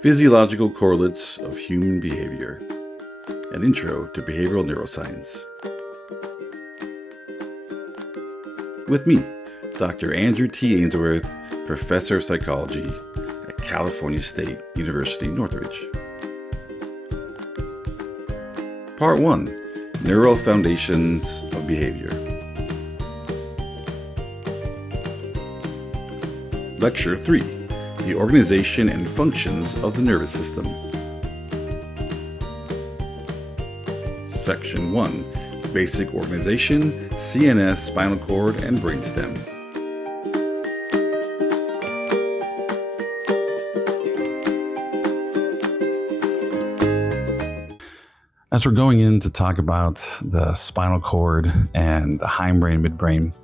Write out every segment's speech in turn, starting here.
Physiological Correlates of Human Behavior, an intro to behavioral neuroscience. With me, Dr. Andrew T. Ainsworth, Professor of Psychology at California State University, Northridge. Part 1, Neural Foundations of Behavior. Lecture 3, the organization and functions of the nervous system. Section 1, basic organization, CNS, spinal cord, and brainstem. As we're going in to talk about the spinal cord and the hindbrain, midbrain,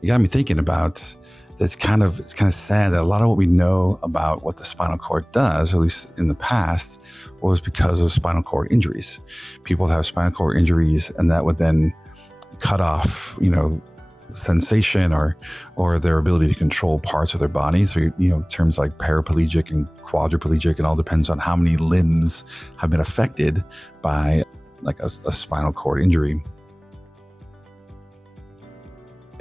it got me thinking about it's kind of sad that a lot of what we know about what the spinal cord does, or at least in the past, was because of spinal cord injuries. People have spinal cord injuries, and that would then cut off, sensation or their ability to control parts of their body. So, terms like paraplegic and quadriplegic, it all depends on how many limbs have been affected by like a spinal cord injury.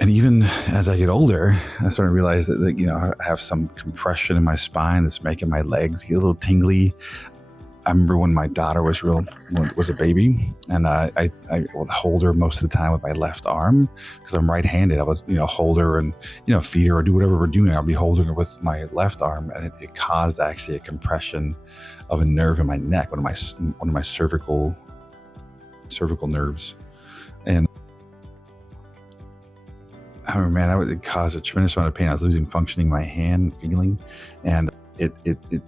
And even as I get older, I sort of realize that, I have some compression in my spine that's making my legs get a little tingly. I remember when my daughter was a baby, and I would hold her most of the time with my left arm because I'm right-handed. I would, hold her and, feed her or do whatever we're doing. I'll be holding her with my left arm, and it caused actually a compression of a nerve in my neck, one of my cervical nerves. And I remember, man, it caused a tremendous amount of pain. I was losing functioning in my hand, feeling, and it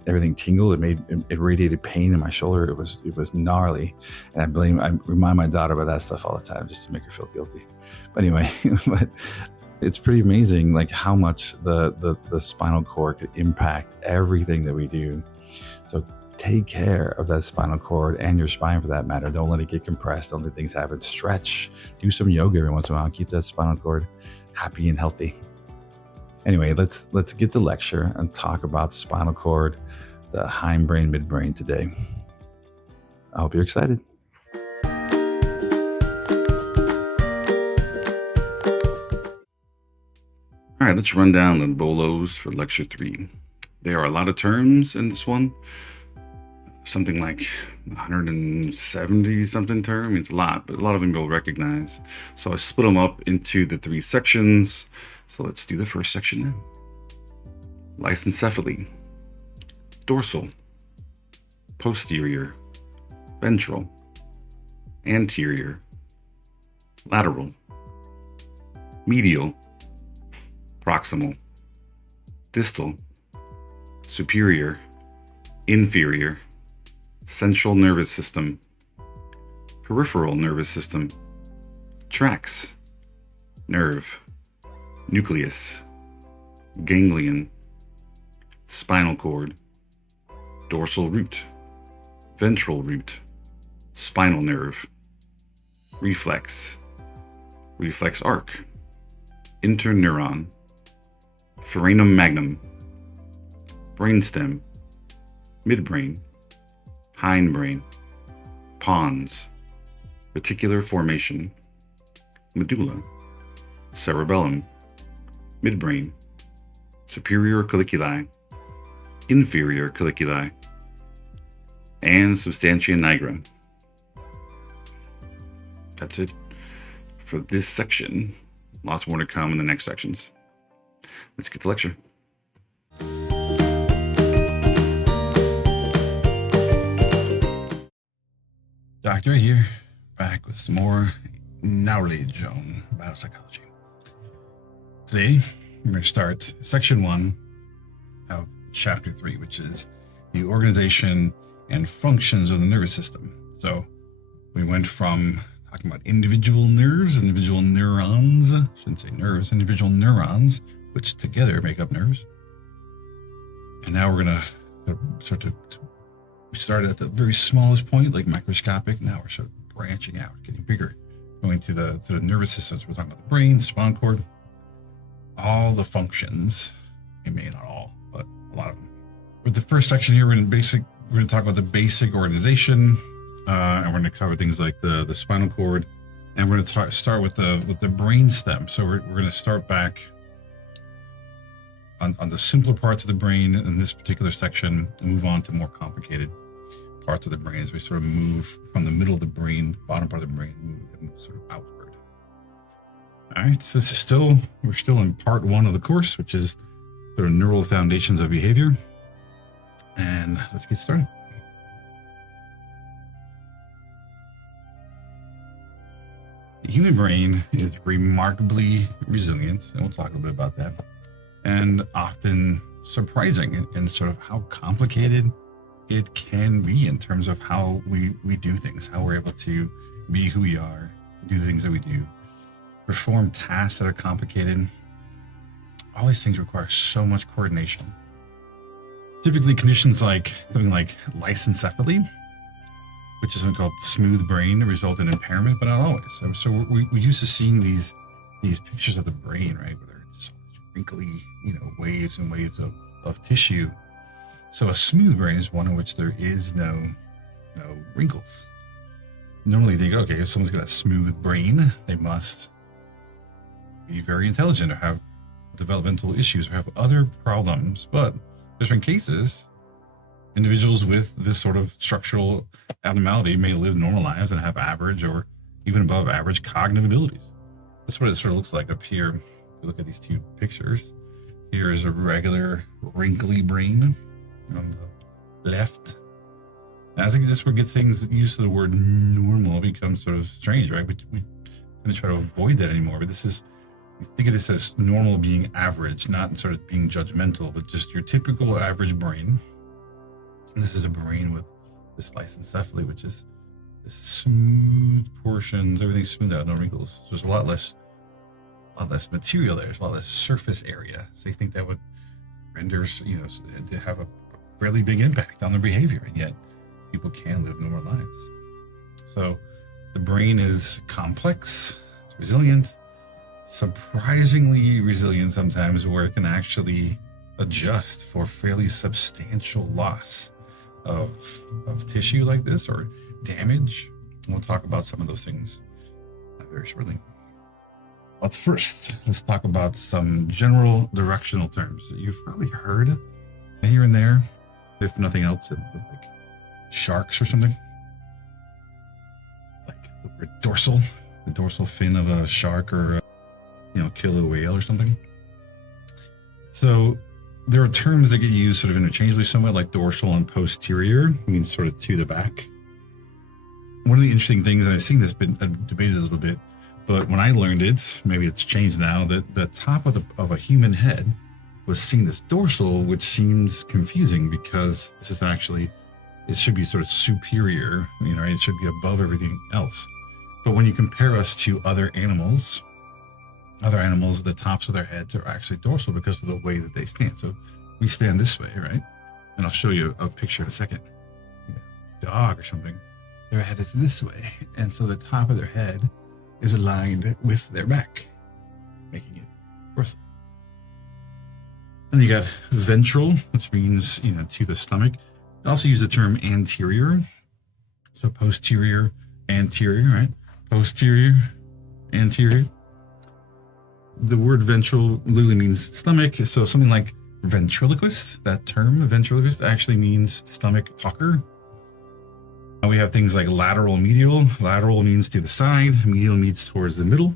everything tingled. It radiated pain in my shoulder. It was gnarly, and I remind my daughter about that stuff all the time just to make her feel guilty. But anyway, but it's pretty amazing, like how much the spinal cord could impact everything that we do. So take care of that spinal cord and your spine for that matter. Don't let it get compressed. Don't let things happen. Stretch. Do some yoga every once in a while. Keep that spinal cord happy and healthy. Anyway, let's get to lecture and talk about the spinal cord, the hindbrain, midbrain today. I hope you're excited. All right, let's run down the bolos for lecture 3. There are a lot of terms in this one. Something like 170 something term. It's a lot, but a lot of them you'll recognize. So I split them up into the 3 sections. So let's do the first section now. Lysencephaly, dorsal, posterior, ventral, anterior, lateral, medial, proximal, distal, superior, inferior, central nervous system, peripheral nervous system, tracts, nerve, nucleus, ganglion, spinal cord, dorsal root, ventral root, spinal nerve, reflex, reflex arc, interneuron, foramen magnum, brainstem, midbrain, hindbrain, pons, reticular formation, medulla, cerebellum, midbrain, superior colliculi, inferior colliculi, and substantia nigra. That's it for this section. Lots more to come in the next sections. Let's get to lecture. Doctor here, back with some more knowledge on biopsychology. Today, we're going to start section 1 of chapter 3, which is the organization and functions of the nervous system. So we went from talking about individual nerves, individual neurons, I shouldn't say nerves, individual neurons, which together make up nerves. And now we're going to we started at the very smallest point, like microscopic. Now we're sort of branching out, getting bigger, going to the nervous systems. We're talking about the brain, the spinal cord, all the functions. Maybe not all, but a lot of them. For with the first section here, we're going to talk about the basic organization, and we're going to cover things like the spinal cord, and we're going to start with the brain stem. So we're going to start back on the simpler parts of the brain in this particular section, and move on to more complicated parts of the brain as we sort of move from the middle of the brain, bottom part of the brain, move sort of outward. All right, so we're still in part 1 of the course, which is sort of neural foundations of behavior. And let's get started. The human brain is remarkably resilient, and we'll talk a little bit about that, and often surprising in sort of how complicated it can be in terms of how we do things, how we're able to be who we are, do the things that we do, perform tasks that are complicated. All these things require so much coordination. Typically, conditions like something like lysencephaly, which is something called smooth brain, result in impairment, but not always. So we're used to seeing these pictures of the brain, right, where they're just wrinkly, waves and waves of tissue. So a smooth brain is one in which there is no wrinkles. Normally, you think, okay, if someone's got a smooth brain, they must be very intelligent or have developmental issues or have other problems. But different cases, individuals with this sort of structural abnormality may live normal lives and have average or even above average cognitive abilities. That's what it sort of looks like up here. If you look at these two pictures, here is a regular wrinkly brain on the left. And I think this where get things used to the word normal becomes sort of strange, right? We tend to try to avoid that anymore. But this is, you think of this as normal being average, not sort of being judgmental, but just your typical average brain. And this is a brain with this lysencephaly, which is the smooth portions, everything's smooth out, no wrinkles. So there's a lot less material there. There's a lot less surface area. So you think that would render, to have a fairly big impact on their behavior, and yet people can live normal lives. So the brain is complex, it's resilient, surprisingly resilient sometimes, where it can actually adjust for fairly substantial loss of tissue like this or damage. And we'll talk about some of those things very shortly. But first, let's talk about some general directional terms that you've probably heard here and there, if nothing else, like sharks or something. Like the word dorsal, the dorsal fin of a shark, or killer whale or something. So there are terms that get used sort of interchangeably somewhat, like dorsal and posterior, means sort of to the back. One of the interesting things, and I've seen this been debated a little bit, but when I learned it, maybe it's changed now, that the top of a human head was seen as dorsal, which seems confusing because this is actually, it should be sort of superior, it should be above everything else. But when you compare us to other animals, the tops of their heads are actually dorsal because of the way that they stand. So we stand this way, right? And I'll show you a picture in a second. Dog or something, their head is this way. And so the top of their head is aligned with their back, making it dorsal. And you got ventral, which means, to the stomach. I also use the term anterior. So posterior, anterior, right? Posterior, anterior. The word ventral literally means stomach. So something like ventriloquist, that term, ventriloquist, actually means stomach talker. We have things like lateral, medial. Lateral means to the side. Medial means towards the middle.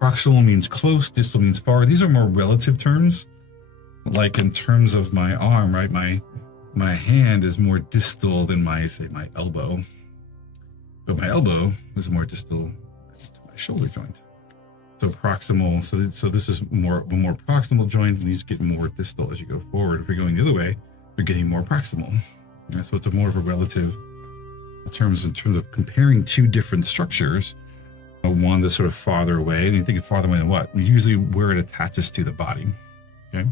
Proximal means close. Distal means far. These are more relative terms. Like in terms of my arm, right? My hand is more distal than my elbow. But my elbow is more distal to my shoulder joint. So proximal, so this is a more proximal joint, and these get more distal as you go forward. If you're going the other way, you're getting more proximal. And so it's a more of a relative in terms of comparing two different structures. One that's sort of farther away, and you think of farther away than what? Usually where it attaches to the body. Okay.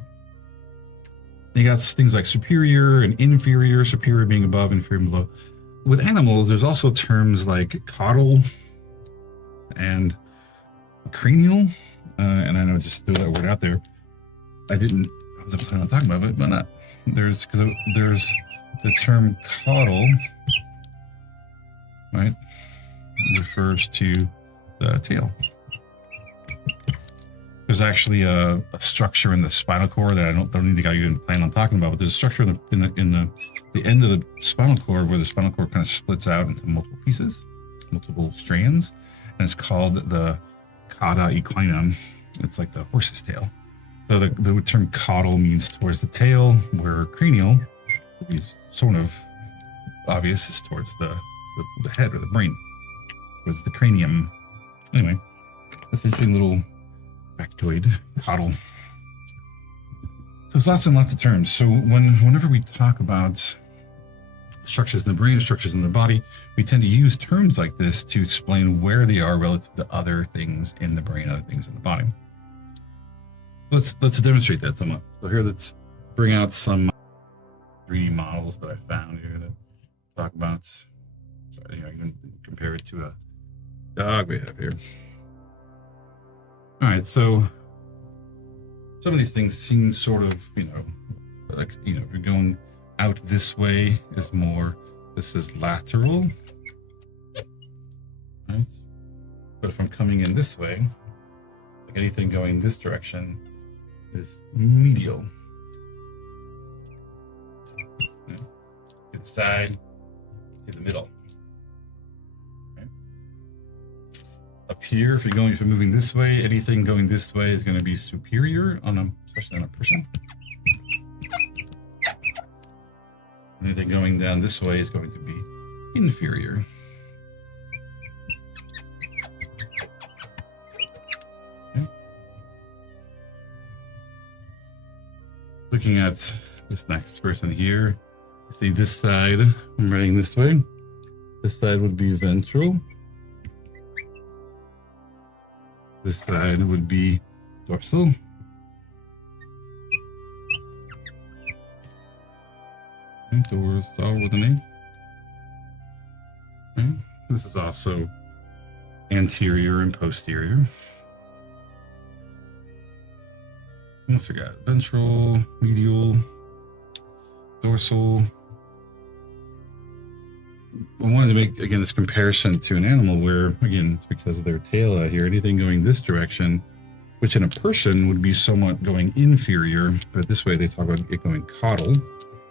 You got things like superior and inferior, superior being above, inferior below. With animals, there's also terms like caudal and cranial, and I know just throw that word out there. I didn't was I planning on talking about it, but not. There's the term caudal, right? Refers to the tail. There's actually a structure in the spinal cord that I don't think I even plan on talking about, but there's a structure in the end of the spinal cord where the spinal cord kind of splits out into multiple pieces, multiple strands, and it's called the cauda equina. It's like the horse's tail. So the term caudal means towards the tail, where cranial, which is sort of obvious, is towards the head or the brain, towards the cranium. Anyway, that's an interesting little factoid, caudal. So there's lots and lots of terms. So whenever we talk about structures in the brain, structures in the body, we tend to use terms like this to explain where they are relative to other things in the brain, other things in the body. Let's demonstrate that somewhat. So here, let's bring out some 3D models that I found here that talk about. Sorry, I can compare it to a dog we have here. All right, so some of these things seem sort of, like, we're going out this way is more, this is lateral, right? But if I'm coming in this way, like anything going this direction is medial. Okay. To the side, to the middle. Up here, if you're moving this way, anything going this way is going to be superior especially on a person. Anything going down this way is going to be inferior. Okay. Looking at this next person here, see this side, I'm writing this way. This side would be ventral. This side would be dorsal. Okay, dorsal with an A. Okay. This is also anterior and posterior. What's we got? Ventral, medial, dorsal. I wanted to make, again, this comparison to an animal where, again, it's because of their tail out here, anything going this direction, which in a person would be somewhat going inferior, but this way they talk about it going caudal,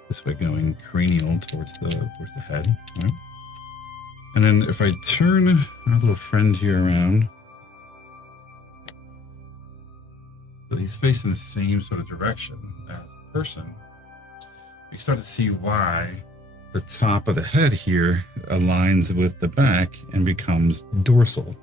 this way going cranial towards the head, right? And then if I turn our little friend here around, so he's facing the same sort of direction as the person, you start to see why the top of the head here aligns with the back and becomes dorsal.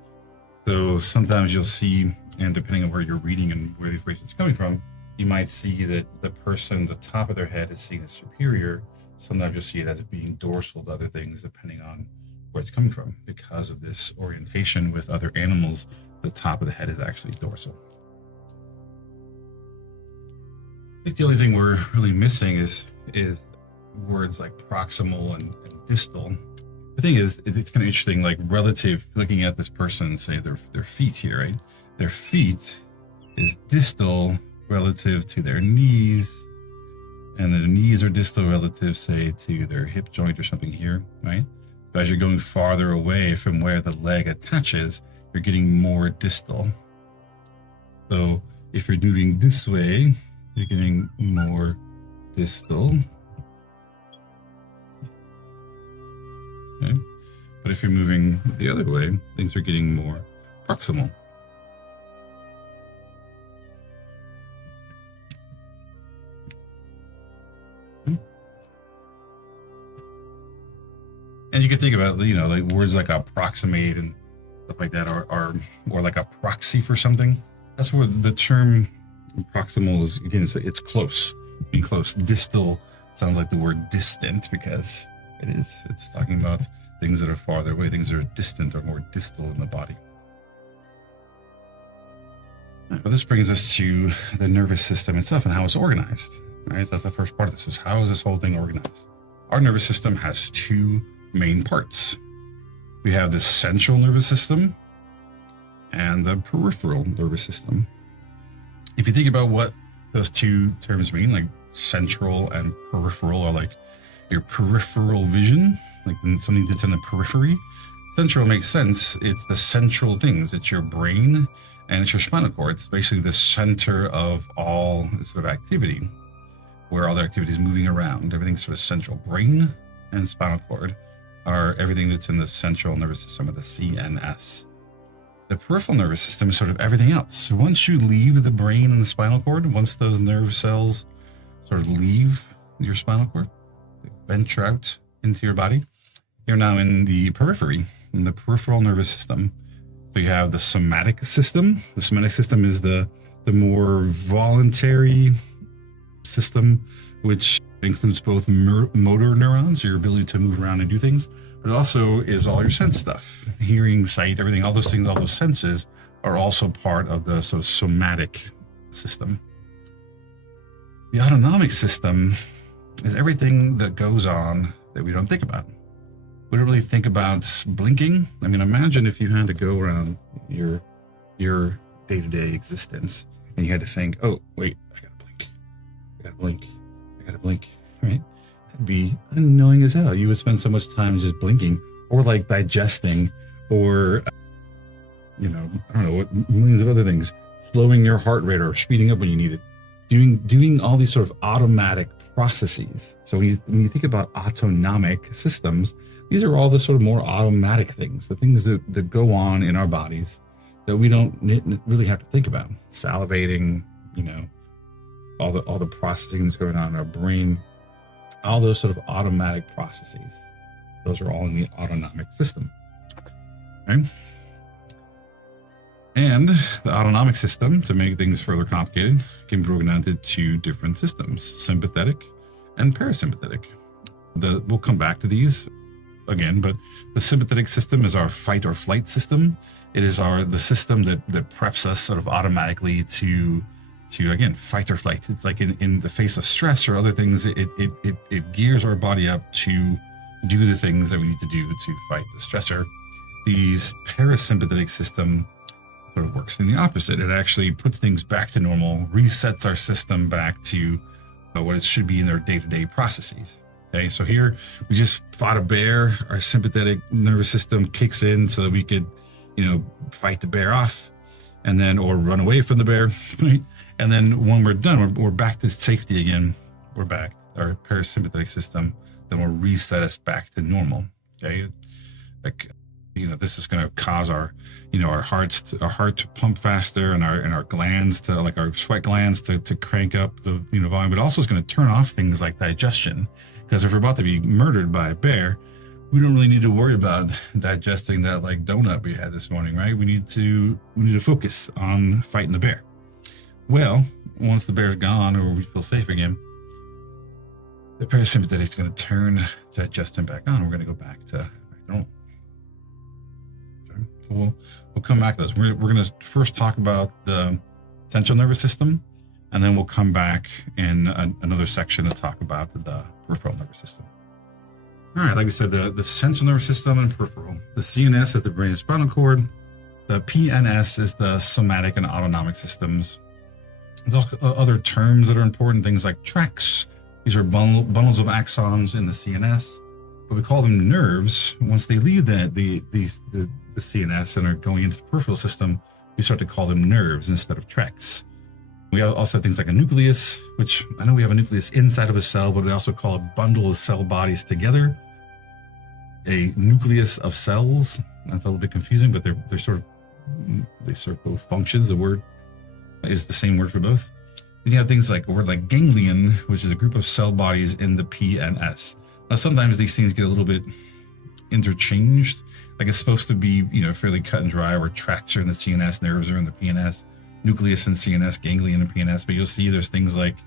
So sometimes you'll see, and depending on where you're reading and where the information is coming from, you might see that the top of their head is seen as superior. Sometimes you'll see it as being dorsal to other things, depending on where it's coming from. Because of this orientation with other animals, the top of the head is actually dorsal. I think the only thing we're really missing is words like proximal and distal. The thing is, it's kind of interesting, like relative, looking at this person, say their feet here, right? Their feet is distal relative to their knees, and the knees are distal relative, say, to their hip joint or something here, right? So as you're going farther away from where the leg attaches, you're getting more distal. So if you're moving this way, you're getting more distal. Okay. But if you're moving the other way, things are getting more proximal. Okay. And you can think about, like words like approximate and stuff like that are or like a proxy for something. That's where the term proximal is, again, it's close, being close. Distal sounds like the word distant because it is. It's talking about things that are farther away, things that are distant or more distal in the body. Well, this brings us to the nervous system itself and how it's organized. Right? That's the first part of this, is how is this whole thing organized? Our nervous system has two main parts. We have the central nervous system and the peripheral nervous system. If you think about what those two terms mean, like central and peripheral, are like your peripheral vision, like something that's in the periphery. Central makes sense. It's the central things. It's your brain and it's your spinal cord. It's basically the center of all sort of activity, where all the activity is moving around. Everything's sort of central. Brain and spinal cord are everything that's in the central nervous system, or the CNS. The peripheral nervous system is sort of everything else. So once you leave the brain and the spinal cord, once those nerve cells sort of leave your spinal cord, they venture out into your body, you're now in the periphery, in the peripheral nervous system. So you have the somatic system. The somatic system is the more voluntary system, which includes both motor neurons, your ability to move around and do things, but it also is all your sense stuff, hearing, sight, everything, all those things, all those senses are also part of the sort of somatic system. The autonomic system is everything that goes on that we don't think about. We don't really think about blinking. I mean, imagine if you had to go around your day-to-day existence and you had to think, oh, wait, I gotta blink, right? That'd be annoying as hell. You would spend so much time just blinking, or like digesting, or, I don't know, what millions of other things, slowing your heart rate or speeding up when you need it, doing all these sort of automatic processes. So when you think about autonomic systems, these are all the sort of more automatic things, the things that go on in our bodies that we don't really have to think about. Salivating, all the processing that's going on in our brain, all those sort of automatic processes. Those are all in the autonomic system, right? And the autonomic system, to make things further complicated, can be broken down into two different systems, sympathetic and parasympathetic. We'll come back to these again, but the sympathetic system is our fight or flight system. It is the system that preps us sort of automatically to again, fight or flight. It's like in the face of stress or other things, it gears our body up to do the things that we need to do to fight the stressor. The parasympathetic system sort of works in the opposite. It actually puts things back to normal, resets our system back to what it should be in their day-to-day processes. Okay, so here we just fought a bear. Our sympathetic nervous system kicks in so that we could, fight the bear off, and then or run away from the bear, right? And then when we're done, we're back to safety again. We're back. Our parasympathetic system then will reset us back to normal. Okay, this is going to cause our heart to pump faster, and our glands to, like our sweat glands to crank up the volume. But also it's going to turn off things like digestion, because if we're about to be murdered by a bear, we don't really need to worry about digesting that like donut we had this morning, right? We need to focus on fighting the bear. Well, once the bear's gone or we feel safe again, the parasympathetic is going to turn digestion back on. We're going to go back to normal. So we'll come back to this. We're going to first talk about the central nervous system, and then we'll come back in another section to talk about the peripheral nervous system. All right, like we said, the central nervous system and peripheral. The CNS is the brain and spinal cord. The PNS is the somatic and autonomic systems. There's also other terms that are important, things like tracts. These are bundles of axons in the CNS, but we call them nerves. Once they leave the CNS and are going into the peripheral system, we start to call them nerves instead of tracts. We also have things like a nucleus, which I know we have a nucleus inside of a cell, but we also call a bundle of cell bodies together a nucleus of cells. That's a little bit confusing, but they serve both functions. The word is the same word for both. Then you have things like a word like ganglion, which is a group of cell bodies in the PNS. Now, sometimes these things get a little bit interchanged. Like it's supposed to be, fairly cut and dry, where tracts are in the CNS, nerves are in the PNS, nucleus in CNS, ganglion in the PNS. But you'll see there's things like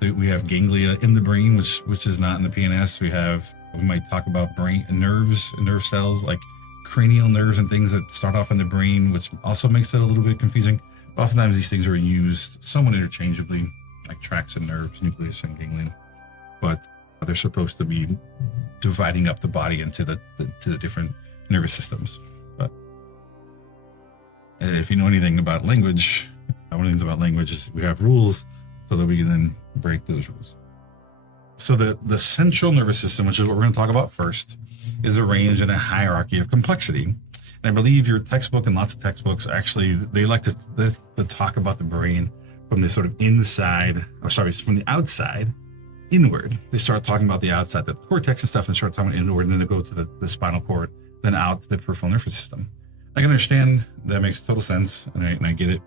we have ganglia in the brain, which is not in the PNS. We might talk about brain nerves and nerve cells, like cranial nerves and things that start off in the brain, which also makes it a little bit confusing. Oftentimes these things are used somewhat interchangeably, like tracts and nerves, nucleus and ganglion, but they're supposed to be dividing up the body into the different nervous systems. But if you know anything about language, one of the things about language is we have rules so that we can then break those rules. So the central nervous system, which is what we're going to talk about first, is arranged in a hierarchy of complexity. And I believe your textbook and lots of textbooks actually, they like to talk about the brain from the sort of from the outside inward. They start talking about the outside, the cortex and stuff, and start talking inward, and then they go to the spinal cord, then out to the peripheral nervous system. I can understand that makes total sense, and I get it.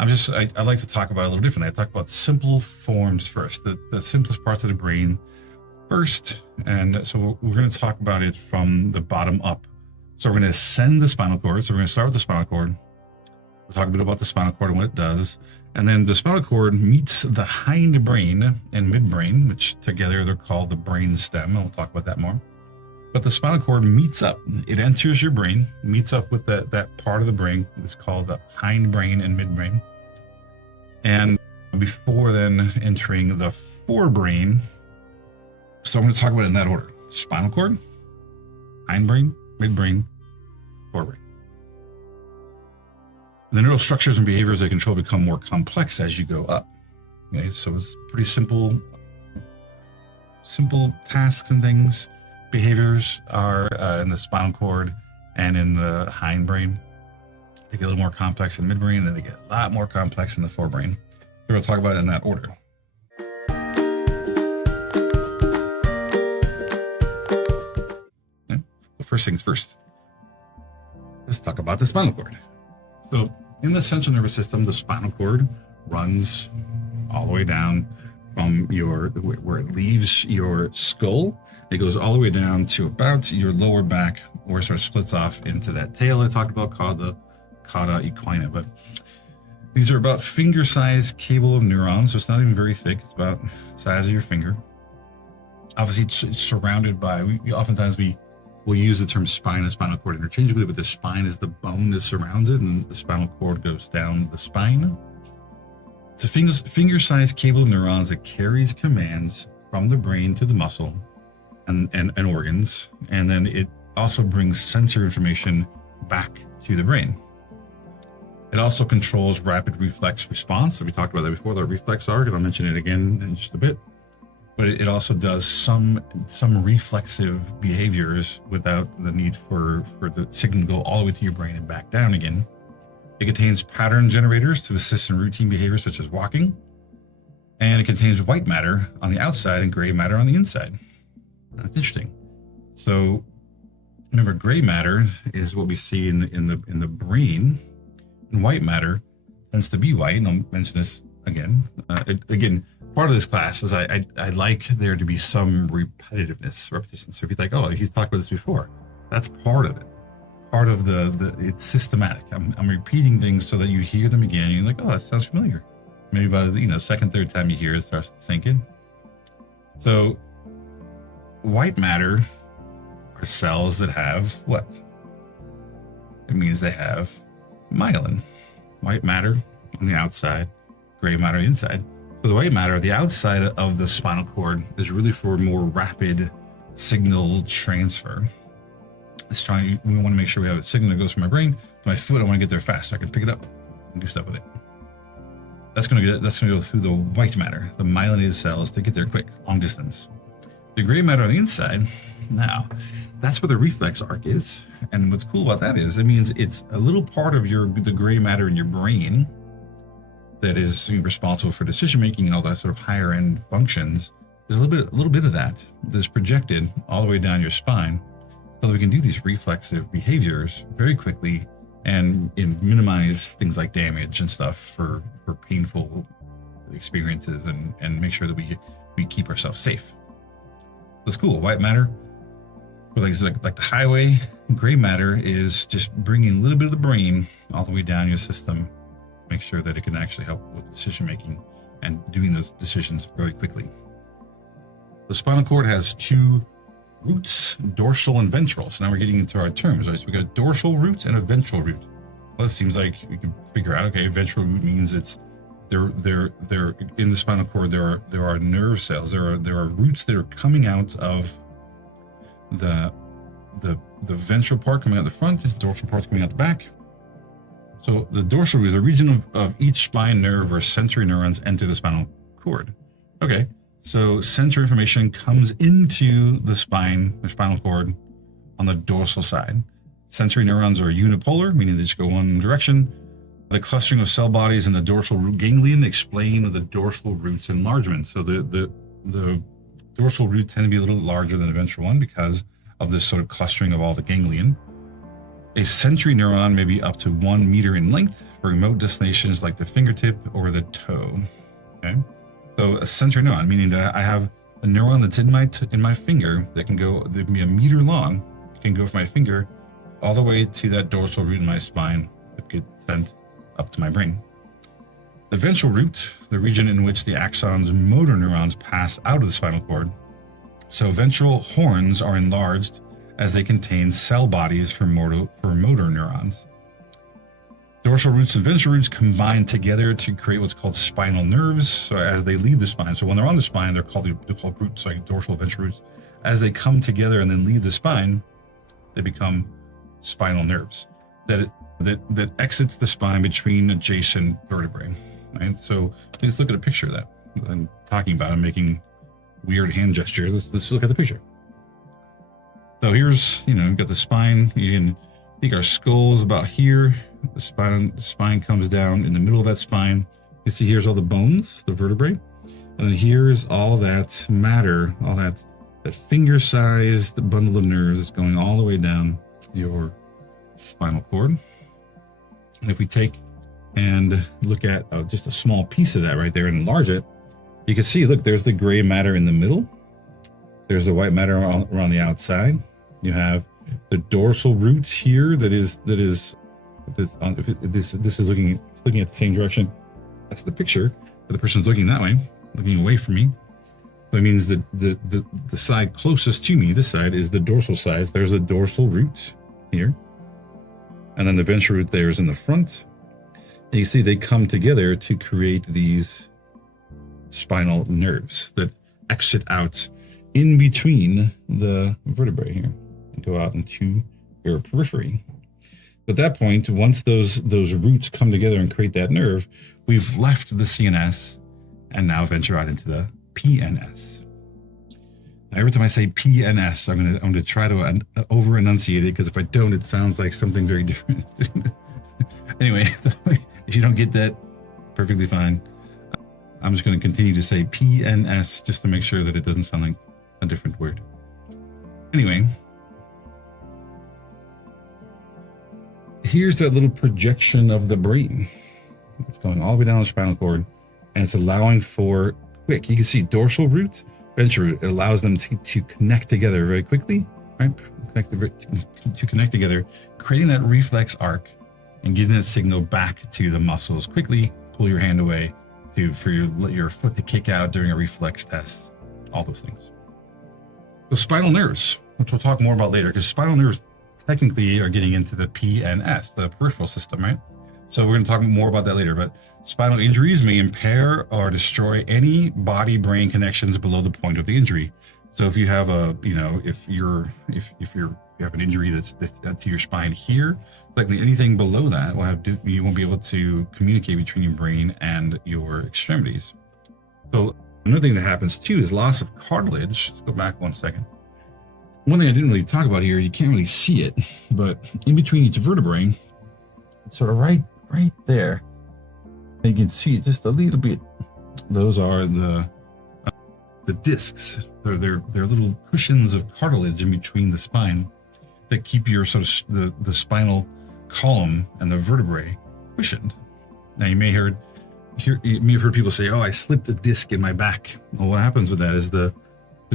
I like to talk about it a little differently. I talk about simple forms first, the simplest parts of the brain first. And so we're going to talk about it from the bottom up. So we're going to ascend the spinal cord. So we're going to start with the spinal cord. We'll talk a bit about the spinal cord and what it does. And then the spinal cord meets the hindbrain and midbrain, which together they're called the brain stem. And we'll talk about that more. But the spinal cord meets up. It enters your brain, meets up with that part of the brain. It's called the hindbrain and midbrain. And before then entering the forebrain, so I'm going to talk about it in that order: spinal cord, hindbrain, midbrain, forebrain. The neural structures and behaviors they control become more complex as you go up. Okay, so it's pretty simple tasks and things. Behaviors are in the spinal cord and in the hindbrain. They get a little more complex in the midbrain, and then they get a lot more complex in the forebrain. So we're going to talk about it in that order. Okay. So first things first. Let's talk about the spinal cord. So in the central nervous system, the spinal cord runs all the way down from where it leaves your skull. It goes all the way down to about your lower back, where it sort of splits off into that tail I talked about called the cauda equina. But these are about finger-sized cable of neurons, so it's not even very thick. It's about the size of your finger. Obviously, it's surrounded by, oftentimes we'll use the term spine and spinal cord interchangeably, but the spine is the bone that surrounds it, and the spinal cord goes down the spine. It's a finger-sized cable of neurons that carries commands from the brain to the muscle and organs, and then it also brings sensor information back to the brain. It also controls rapid reflex response. So we talked about that before, the reflex arc, and I'll mention it again in just a bit. But it also does some reflexive behaviors without the need for the signal to go all the way to your brain and back down again. It contains pattern generators to assist in routine behaviors such as walking. And it contains white matter on the outside and gray matter on the inside. That's interesting. So remember, gray matter is what we see in the brain, and white matter tends to be white. And I'll mention this again. Part of this class is I like there to be some repetition. So if you think, oh, he's talked about this before, that's part of it. Part of it's systematic. I'm repeating things so that you hear them again. And you're like, oh, that sounds familiar. Maybe by the second, third time you hear it, it starts to sink in. So white matter are cells that have what? It means they have myelin. White matter on the outside, gray matter on the inside. So the white matter, the outside of the spinal cord, is really for more rapid signal transfer. We want to make sure we have a signal that goes from my brain to my foot. I want to get there fast so I can pick it up and do stuff with it. That's going to go through the white matter, the myelinated cells, to get there quick, long distance. The gray matter on the inside, now, that's where the reflex arc is. And what's cool about that is it means it's a little part of the gray matter in your brain that is responsible for decision making and all that sort of higher end functions. There's a little bit of that that's projected all the way down your spine, so that we can do these reflexive behaviors very quickly and minimize things like damage and stuff for painful experiences and make sure that we keep ourselves safe. That's cool. White matter, like the highway. Gray matter is just bringing a little bit of the brain all the way down your system, make sure that it can actually help with decision making and doing those decisions very quickly. The spinal cord has two roots, dorsal and ventral. So now we're getting into our terms, right? So we got a dorsal root and a ventral root. Well, it seems like we can figure out, okay, ventral root means they're in the spinal cord. There are nerve cells. There are roots that are coming out of the ventral part coming out the front, the dorsal part's coming out the back. So the dorsal root is a region of each spine nerve where sensory neurons enter the spinal cord. Okay, so sensory information comes into the spine, the spinal cord, on the dorsal side. Sensory neurons are unipolar, meaning they just go one direction. The clustering of cell bodies in the dorsal root ganglion explain the dorsal root's enlargement. So the dorsal root tend to be a little larger than the ventral one because of this sort of clustering of all the ganglion. A sensory neuron may be up to 1 meter in length for remote destinations like the fingertip or the toe. Okay, so a sensory neuron, meaning that I have a neuron that's in my finger that can be a meter long, can go from my finger all the way to that dorsal root in my spine that gets sent up to my brain. The ventral root, the region in which the axon's motor neurons pass out of the spinal cord. So ventral horns are enlarged as they contain cell bodies for motor neurons. Dorsal roots and ventral roots combine together to create what's called spinal nerves. So as they leave the spine, so when they're on the spine, they're called roots, like dorsal, ventral roots. As they come together and then leave the spine, they become spinal nerves that exits the spine between adjacent vertebrae. Right. So let's look at a picture of that. I'm talking about. I'm making weird hand gestures. Let's look at the picture. So here's, you've got the spine. You can think our skull is about here. The spine comes down in the middle of that spine. You see here's all the bones, the vertebrae. And then here's all that matter, all that finger-sized bundle of nerves going all the way down your spinal cord. And if we take and look at just a small piece of that right there and enlarge it, you can see, look, there's the gray matter in the middle. There's the white matter around the outside. You have the dorsal roots here that is this is looking at the same direction. That's the picture, but the person's looking that way, looking away from me. So it means that the side closest to me, this side, is the dorsal side. There's a dorsal root here. And then the ventral root there is in the front. And you see they come together to create these spinal nerves that exit out in between the vertebrae here and go out into your periphery. At that point, once those roots come together and create that nerve, we've left the CNS and now venture out into the PNS. Now, every time I say PNS, I'm going to try to over enunciate it, because if I don't, it sounds like something very different. Anyway, if you don't get that, perfectly fine. I'm just going to continue to say PNS just to make sure that it doesn't sound like a different word. Anyway, here's that little projection of the brain. It's going all the way down the spinal cord, and it's allowing for quick. You can see dorsal root, ventral root. It allows them to connect together very quickly, right? To connect together, creating that reflex arc and getting that signal back to the muscles quickly. Pull your hand away for your foot to kick out during a reflex test. All those things. So spinal nerves, which we'll talk more about later, because spinal nerves technically are getting into the PNS, the peripheral system, right? So we're going to talk more about that later. But spinal injuries may impair or destroy any body-brain connections below the point of the injury. So if you have if you have an injury that's to your spine here, likely anything below that you won't be able to communicate between your brain and your extremities. So another thing that happens too is loss of cartilage. Let's go back one second. One thing I didn't really talk about here, you can't really see it, but in between each vertebrae, it's sort of right there. And you can see it just a little bit. Those are the discs. They're little cushions of cartilage in between the spine that keep your sort of the spinal column and the vertebrae cushioned. Now you may have heard people say, "Oh, I slipped a disc in my back." Well, what happens with that is the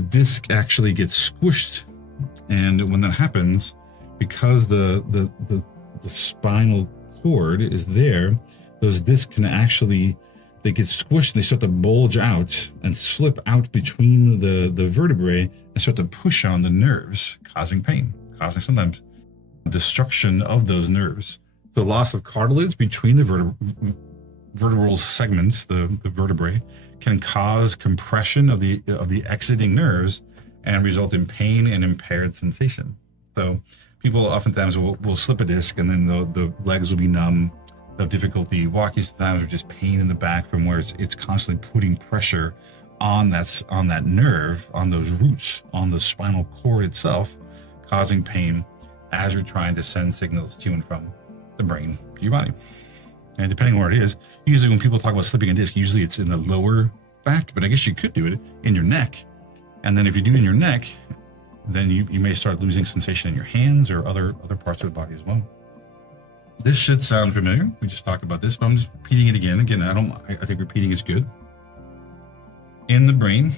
disc actually gets squished, and when that happens, because the spinal cord is there, those discs can they get squished and they start to bulge out and slip out between the vertebrae and start to push on the nerves, causing pain, causing sometimes destruction of those nerves. The loss of cartilage between the vertebral segments, the vertebrae, can cause compression of the exiting nerves and result in pain and impaired sensation. So people oftentimes will slip a disc, and then the legs will be numb, of difficulty walking sometimes, or just pain in the back from where it's constantly putting pressure on that nerve, on those roots, on the spinal cord itself, causing pain as you're trying to send signals to and from the brain to your body. And depending on where it is, usually when people talk about slipping a disc, usually it's in the lower back, but I guess you could do it in your neck. And then if you do it in your neck, then you may start losing sensation in your hands or other parts of the body as well. This should sound familiar. We just talked about this, but I'm just repeating it again. I think repeating is good. In the brain,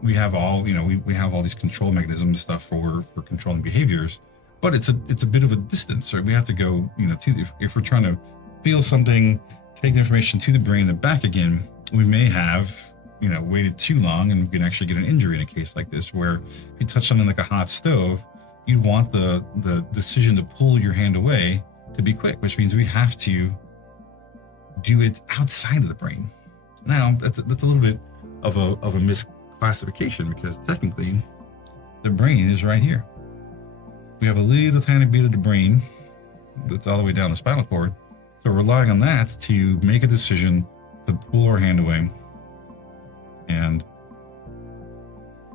we have all these control mechanisms, stuff for controlling behaviors, but it's a bit of a distance. So we have to go, if we're trying to feel something, take the information to the brain and back again, we may have, waited too long, and we can actually get an injury in a case like this, where if you touch something like a hot stove, you'd want the decision to pull your hand away to be quick, which means we have to do it outside of the brain. Now, that's a little bit of a misclassification, because technically the brain is right here. We have a little tiny bit of the brain that's all the way down the spinal cord. So we're relying on that to make a decision to pull our hand away and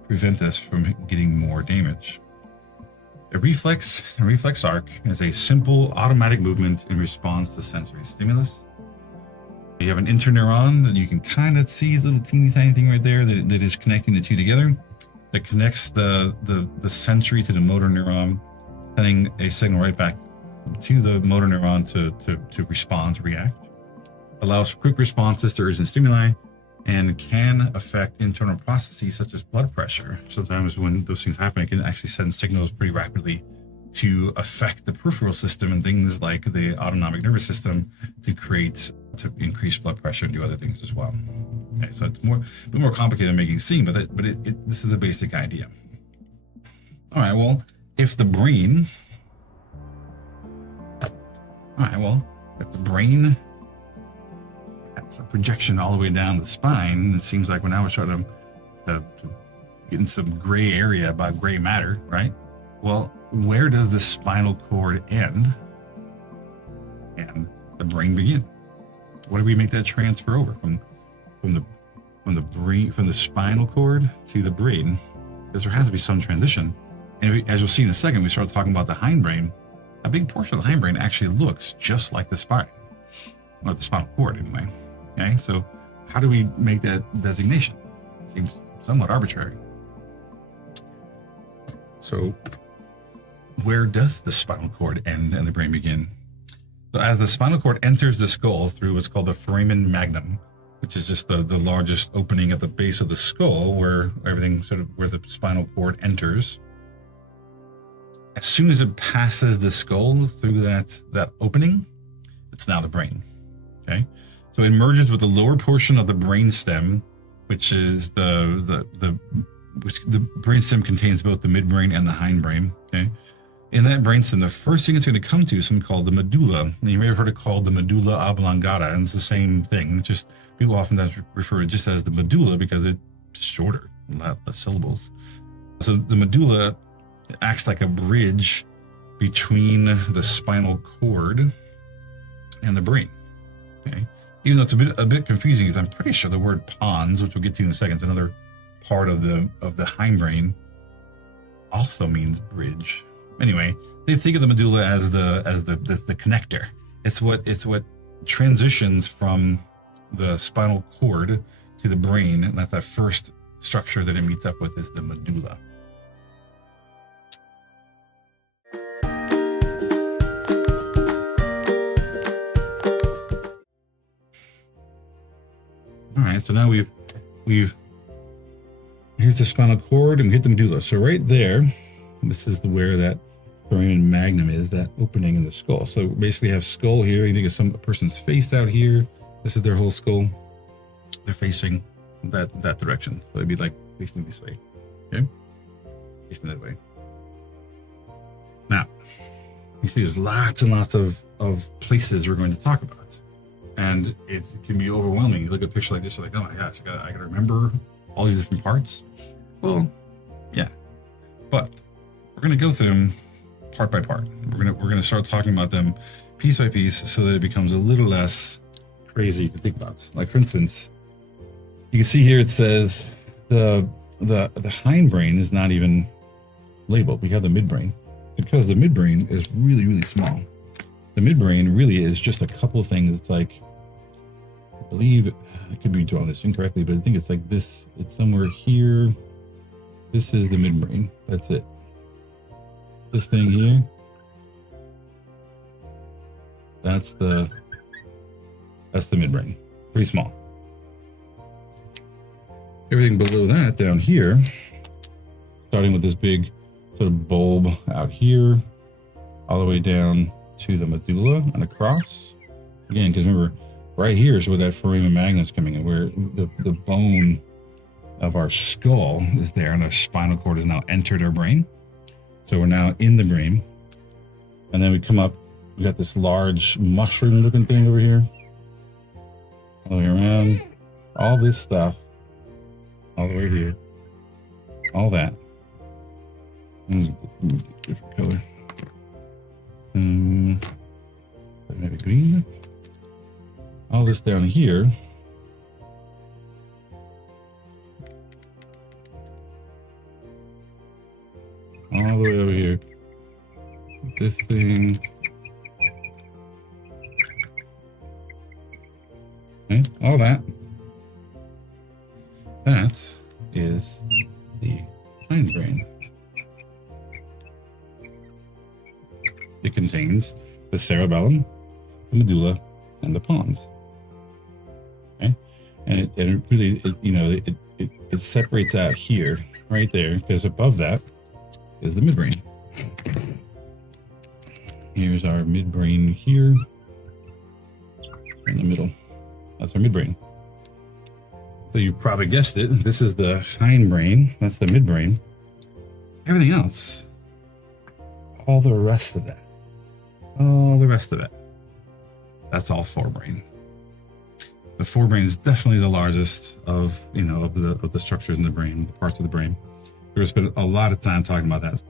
prevent us from getting more damage. A reflex arc is a simple automatic movement in response to sensory stimulus. You have an interneuron that you can kind of see, this little teeny tiny thing right there that is connecting the two together, that connects the sensory to the motor neuron, sending a signal right back to the motor neuron to respond, to react. Allows for quick responses to urgent stimuli, and can affect internal processes such as blood pressure. Sometimes when those things happen, it can actually send signals pretty rapidly to affect the peripheral system and things like the autonomic nervous system to increase blood pressure and do other things as well. Okay, so it's a bit more complicated than making it seem, but this is a basic idea. All right, well, if the brain has a projection all the way down the spine, it seems like now we're starting to get in some gray area about gray matter, right? Well, where does the spinal cord end and the brain begin? What do we make that transfer over from the spinal cord to the brain? Because there has to be some transition. And as you'll see in a second, we start talking about the hindbrain. A big portion of the hindbrain actually looks just like the spine, or the spinal cord anyway. Okay, so how do we make that designation? It seems somewhat arbitrary. So where does the spinal cord end and the brain begin? So as the spinal cord enters the skull through what's called the foramen magnum, which is just the largest opening at the base of the skull where the spinal cord enters. As soon as it passes the skull through that opening, it's now the brain. Okay, so it merges with the lower portion of the brain stem, which is the brain stem contains both the midbrain and the hindbrain. Okay, in that brainstem, the first thing it's going to come to is something called the medulla. And you may have heard it called the medulla oblongata, and it's the same thing. It's just people oftentimes refer to it just as the medulla because it's shorter, a lot less syllables. So the medulla acts like a bridge between the spinal cord and the brain. Okay, even though it's a bit confusing, because I'm pretty sure the word pons, which we'll get to in a second, is another part of the hindbrain, also means bridge. Anyway, they think of the medulla as the connector. It's what transitions from the spinal cord to the brain, and that's that first structure that it meets up with is the medulla. All right, so now we've here's the spinal cord and we hit the medulla. So right there, this is where that foramen magnum is, that opening in the skull. So basically you have skull here. You think of a person's face out here. This is their whole skull. They're facing that direction. So it'd be like facing this way. Okay? Facing that way. Now, you see there's lots and lots of places we're going to talk about. And it can be overwhelming. You look at a picture like this, you're like, oh my gosh, I gotta remember all these different parts. Well, yeah. But we're gonna go through them part by part. We're gonna start talking about them piece by piece so that it becomes a little less crazy to think about. Like for instance, you can see here it says the hindbrain is not even labeled. We have the midbrain because the midbrain is really, really small. The midbrain really is just a couple of things. It's like, I believe, I could be drawing this incorrectly, but I think it's like this. It's somewhere here. This is the midbrain. That's it. This thing here. That's the midbrain. Pretty small. Everything below that down here, starting with this big sort of bulb out here, all the way down to the medulla and across. Again, because remember, right here is where that foramen magnum is coming in, where the bone of our skull is there, and our spinal cord has now entered our brain. So we're now in the brain. And then we come up, we got this large mushroom-looking thing over here. All the way around. All this stuff. All the way here. All that. Different color. Maybe green. All this down here. All the way over here. This thing. Okay, all that. That is the hindbrain. It contains the cerebellum, the medulla, and the pons. Okay, and it really, it separates out here, right there, because above that is the midbrain. Here's our midbrain here, in the middle. That's our midbrain. So you probably guessed it. This is the hindbrain. That's the midbrain. Everything else, all the rest of that, that's all forebrain. The forebrain is definitely the largest of the structures in the brain, the parts of the brain. We're going to spend a lot of time talking about that.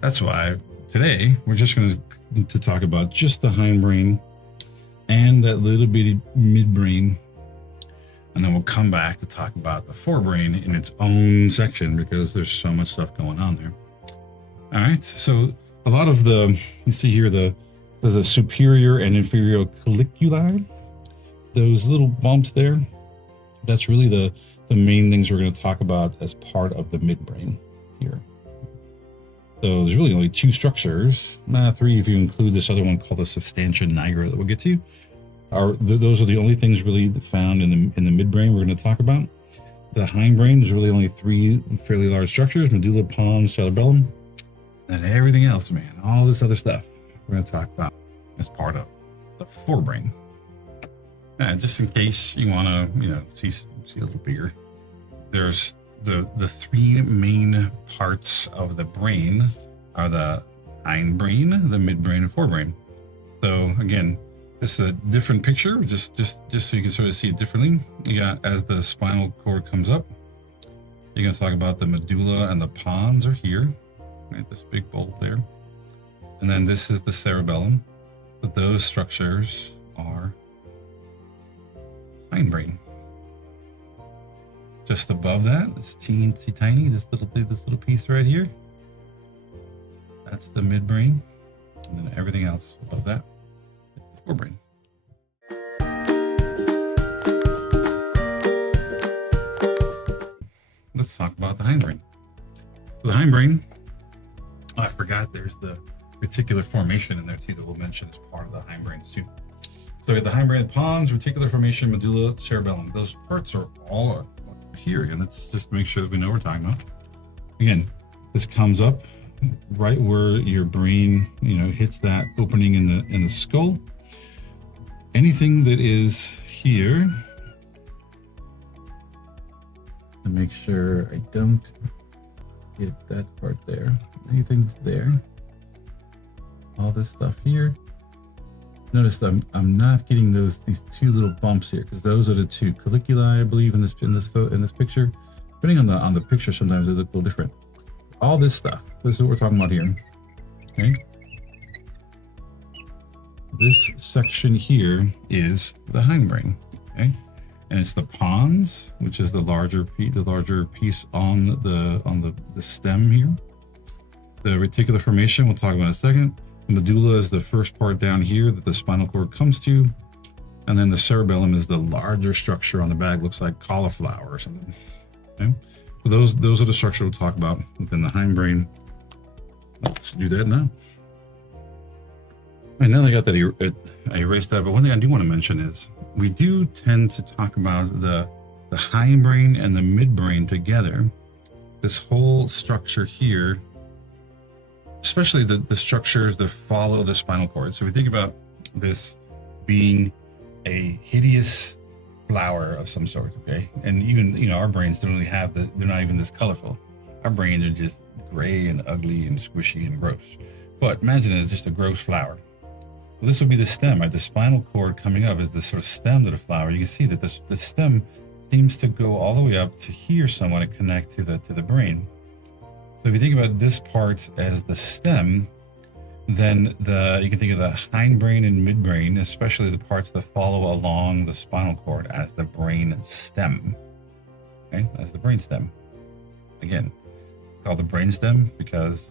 That's why today we're just going to talk about just the hindbrain and that little bitty midbrain. And then we'll come back to talk about the forebrain in its own section because there's so much stuff going on there. All right. So a lot of you see here, there's a superior and inferior colliculi. Those little bumps there, that's really the main things we're going to talk about as part of the midbrain here. So there's really only two structures, three if you include this other one called the substantia nigra that we'll get to. Those are the only things really found in the midbrain we're going to talk about. The hindbrain, there's really only three fairly large structures: medulla, pons, cerebellum, and everything else, man. All this other stuff we're going to talk about as part of the forebrain. Just in case you want to, see a little bigger. There's the three main parts of the brain are the hindbrain, the midbrain, and forebrain. So again, this is a different picture, just so you can sort of see it differently. You got, as the spinal cord comes up, you're going to talk about the medulla and the pons are here, right? This big bulb there. And then this is the cerebellum. But those structures are hindbrain. Just above that, it's teeny tiny, this little piece right here. That's the midbrain. And then everything else above that is the forebrain. Let's talk about the hindbrain. So the hindbrain, I forgot there's the reticular formation in there too that we'll mention as part of the hindbrain too. So we have the hindbrain, pons, reticular formation, medulla, cerebellum. Those parts are all here, and let's just make sure that we know what we're talking about. Again, this comes up right where your brain, hits that opening in the skull. Anything that is here, to make sure I don't hit that part there. Anything there, all this stuff here. Notice I'm not getting these two little bumps here because those are the two colliculi, I believe, in this picture. Depending on the picture, sometimes they look a little different. All this stuff. This is what we're talking about here. Okay. this section here is the hindbrain, okay? And it's the pons, which is the larger piece on the stem here. The reticular formation, we'll talk about in a second. The medulla is the first part down here that the spinal cord comes to. And then the cerebellum is the larger structure on the back, looks like cauliflower or something. Okay? So those are the structure we'll talk about within the hindbrain. Let's do that now. And now I got that I erased that, but one thing I do want to mention is we do tend to talk about the hindbrain and the midbrain together. This whole structure here, especially the structures that follow the spinal cord. So we think about this being a hideous flower of some sort, okay? And even, our brains don't really have they're not even this colorful. Our brains are just gray and ugly and squishy and gross. But imagine it as just a gross flower. Well, this would be the stem, right? The spinal cord coming up is the sort of stem to the flower. You can see that the stem seems to go all the way up to here somewhat and connect to the brain. So if you think about this part as the stem, then you can think of the hindbrain and midbrain, especially the parts that follow along the spinal cord, as the brain stem. Okay, as the brain stem. Again, it's called the brain stem because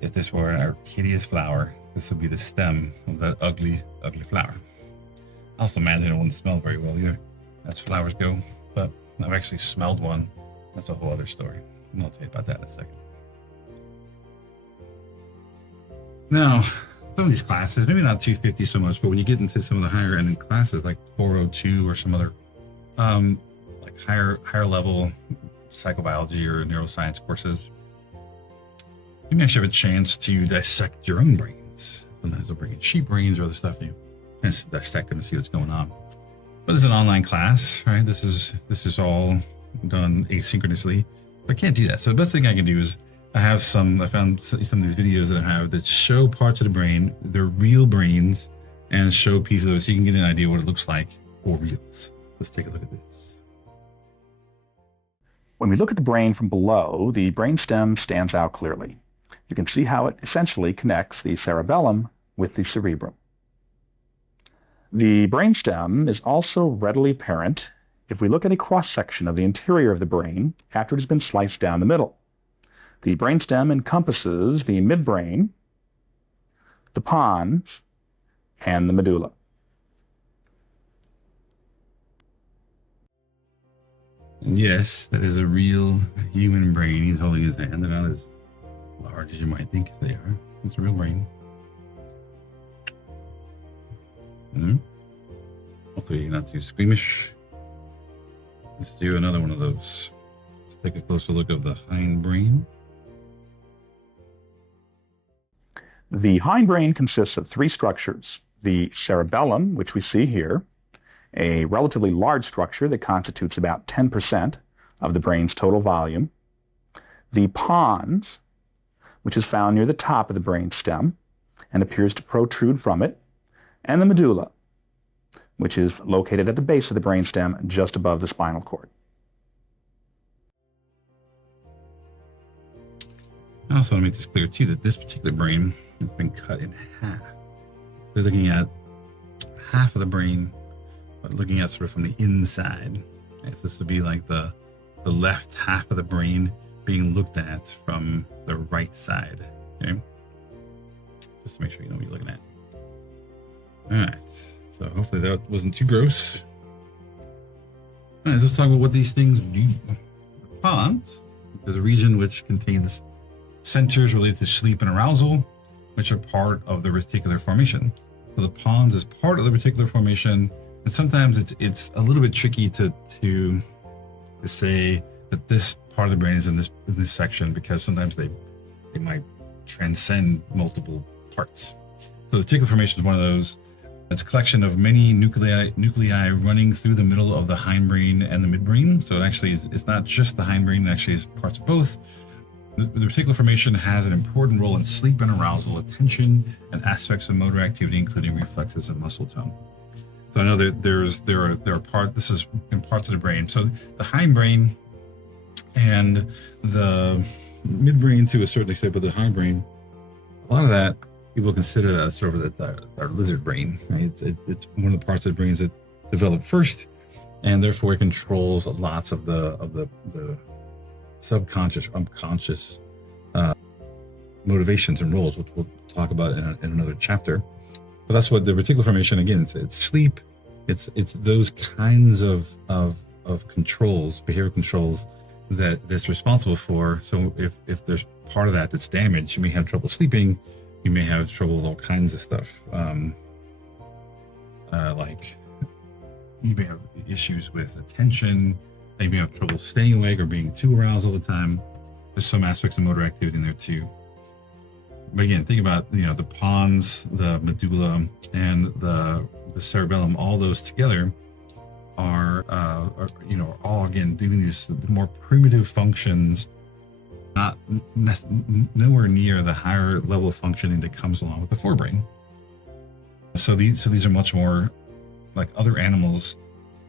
if this were a hideous flower, this would be the stem of that ugly, ugly flower. I also imagine it wouldn't smell very well either, as flowers go. But I've actually smelled one. That's a whole other story. And I'll tell you about that in a second. Now, some of these classes, maybe not 250 so much, but when you get into some of the higher end classes like 402 or some other like higher level psychobiology or neuroscience courses, you may actually have a chance to dissect your own brains. Sometimes they'll bring in sheep brains or other stuff, and you kind of dissect them and see what's going on. But this is an online class, right? This is all done asynchronously. I can't do that. So the best thing I can do is I found some of these videos that I have that show parts of the brain, they're real brains, and show pieces of it so you can get an idea what it looks like for reals. Let's take a look at this. When we look at the brain from below, the brainstem stands out clearly. You can see how it essentially connects the cerebellum with the cerebrum. The brainstem is also readily apparent if we look at a cross-section of the interior of the brain after it has been sliced down the middle. The brainstem encompasses the midbrain, the pons, and the medulla. Yes, that is a real human brain. He's holding his hand. They're not as large as you might think they are. It's a real brain. Hopefully you're not too squeamish. Let's do another one of those. Let's take a closer look at the hindbrain. The hindbrain consists of three structures. The cerebellum, which we see here, a relatively large structure that constitutes about 10% of the brain's total volume. The pons, which is found near the top of the brain stem and appears to protrude from it. And the medulla, which is located at the base of the brainstem just above the spinal cord. I also want to make this clear too that this particular brain has been cut in half. We're looking at half of the brain, but looking at sort of from the inside. Okay, so this would be like the left half of the brain being looked at from the right side. Okay, just to make sure you know what you're looking at. All right, so hopefully that wasn't too gross. All right, let's talk about what these things do. The pons is a region which contains centers related to sleep and arousal, which are part of the reticular formation. So the pons is part of the reticular formation, and sometimes it's a little bit tricky to say that this part of the brain is in this section, because sometimes they might transcend multiple parts. So the reticular formation is one of those. It's a collection of many nuclei running through the middle of the hindbrain and the midbrain. So it actually it's not just the hindbrain, it actually is parts of both. The reticular formation has an important role in sleep and arousal, attention, and aspects of motor activity, including reflexes and muscle tone. So I know that this is in parts of the brain. So the hindbrain and the midbrain to a certain extent, but the hindbrain, a lot of that people consider that sort of our lizard brain, right? It's one of the parts of the brains that develop first, and therefore it controls lots of the subconscious, unconscious motivations and roles, which we'll talk about in another chapter. But that's what the reticular formation, again, it's sleep, it's those kinds of controls, behavior controls that's responsible for. So if there's part of that that's damaged, you may have trouble sleeping, you may have trouble with all kinds of stuff, like you may have issues with attention, you may have trouble staying awake or being too aroused all the time. There's some aspects of motor activity in there too. But again, think about, the pons, the medulla, and the cerebellum. All those together are all, again, doing these more primitive functions, not nowhere near the higher level of functioning that comes along with the forebrain. So these are much more like other animals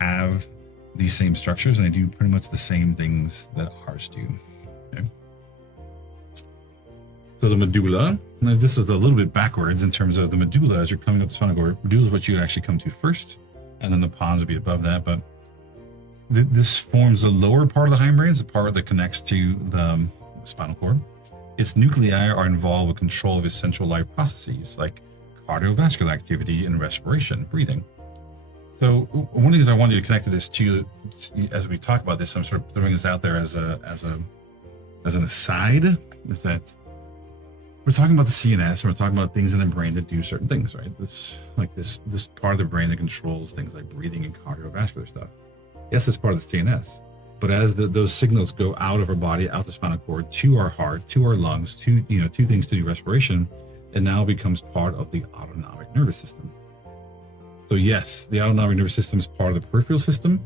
have these same structures, and they do pretty much the same things that ours do. Okay. So the medulla, now this is a little bit backwards in terms of the medulla. As you're coming up the spinal cord, medulla is what you would actually come to first, and then the pons would be above that. But this forms the lower part of the hindbrain, the part that connects to the spinal cord. Its nuclei are involved with control of essential life processes like cardiovascular activity and respiration, breathing. So one of the things I wanted you to connect to this too, as we talk about this, I'm sort of throwing this out there as an aside, is that we're talking about the CNS, and we're talking about things in the brain that do certain things, right? This part of the brain that controls things like breathing and cardiovascular stuff. Yes, it's part of the CNS, but as those signals go out of our body, out the spinal cord, to our heart, to our lungs, to things to do respiration, it now becomes part of the autonomic nervous system. So yes, the autonomic nervous system is part of the peripheral system,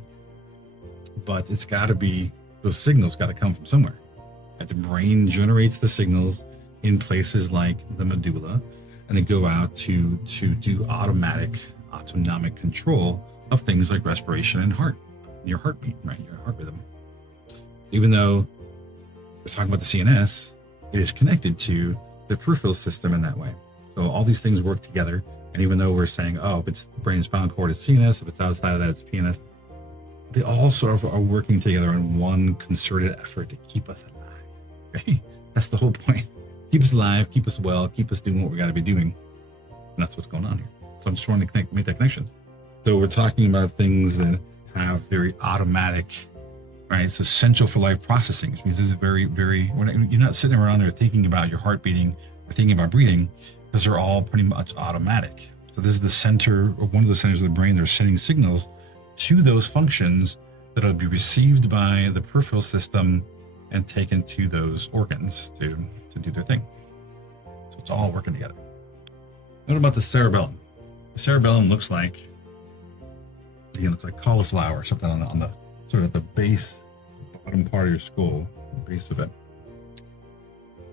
but it's got to be, those signals got to come from somewhere. And the brain generates the signals in places like the medulla, and they go out to do autonomic control of things like respiration and your heartbeat, right? Your heart rhythm. Even though we're talking about the CNS, it is connected to the peripheral system in that way. So all these things work together. And even though we're saying, if it's brain and spinal cord, it's CNS, if it's outside of that, it's PNS, they all sort of are working together in one concerted effort to keep us alive. Okay? That's the whole point. Keep us alive, keep us well, keep us doing what we got to be doing. And that's what's going on here. So I'm just wanting to make that connection. So we're talking about things that have very automatic, right? It's essential for life processing, which means it's very, very, you're not sitting around there thinking about your heart beating or thinking about breathing, because they're all pretty much automatic. So this is the center, or one of the centers of the brain. They're sending signals to those functions that will be received by the peripheral system and taken to those organs to do their thing. So it's all working together. What about the cerebellum? The cerebellum looks like cauliflower or something on the sort of the base, bottom part of your skull, the base of it.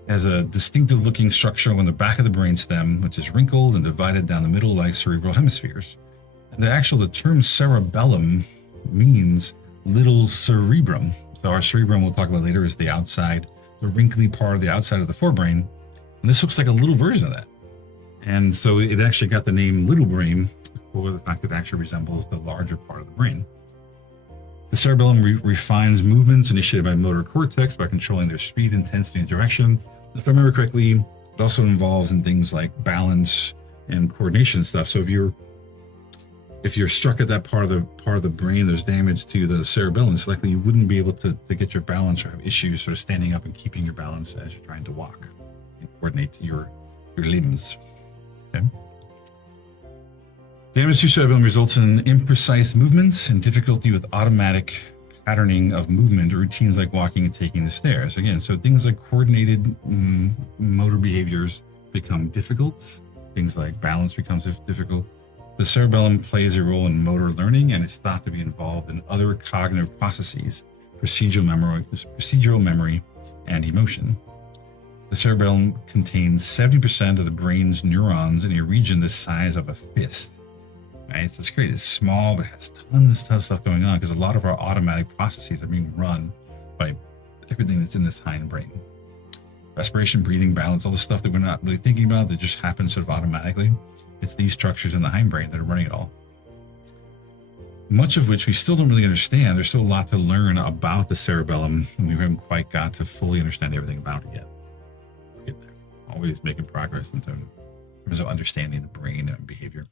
It has a distinctive looking structure on the back of the brainstem, which is wrinkled and divided down the middle like cerebral hemispheres. And the term cerebellum means little cerebrum. So our cerebrum, we'll talk about later, is the outside, the wrinkly part of the outside of the forebrain. And this looks like a little version of that. And so it actually got the name little brain for the fact that it actually resembles the larger part of the brain. The cerebellum refines movements initiated by motor cortex by controlling their speed, intensity, and direction. If I remember correctly, it also involves in things like balance and coordination stuff. So if you're struck at that part of the brain, there's damage to the cerebellum, it's likely you wouldn't be able to get your balance or have issues sort of standing up and keeping your balance as you're trying to walk and coordinate your limbs. Okay. Damage to cerebellum results in imprecise movements and difficulty with automatic patterning of movement or routines like walking and taking the stairs. Again, so things like coordinated motor behaviors become difficult. Things like balance becomes difficult. The cerebellum plays a role in motor learning and is thought to be involved in other cognitive processes, procedural memory, and emotion. The cerebellum contains 70% of the brain's neurons in a region the size of a fist. Right? So it's great. It's small, but it has tons of stuff going on because a lot of our automatic processes are being run by everything that's in this hindbrain. respiration, breathing, balance, all the stuff that we're not really thinking about that just happens sort of automatically. It's these structures in the hindbrain that are running it all. Much of which we still don't really understand. There's still a lot to learn about the cerebellum, and we haven't quite got to fully understand everything about it yet. We'll get there. Always making progress in terms of understanding the brain and behavior.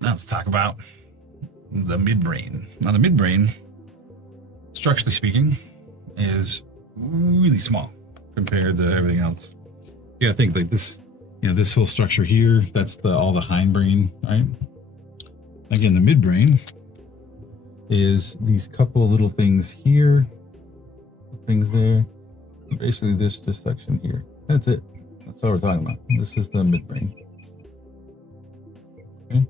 Now let's talk about the midbrain. Now the midbrain, structurally speaking, is really small compared to everything else. You gotta think like this, this whole structure here, that's all the hindbrain, right? Again, the midbrain is these couple of little things here, things there, basically this section here. That's it. That's all we're talking about. This is the midbrain. Okay.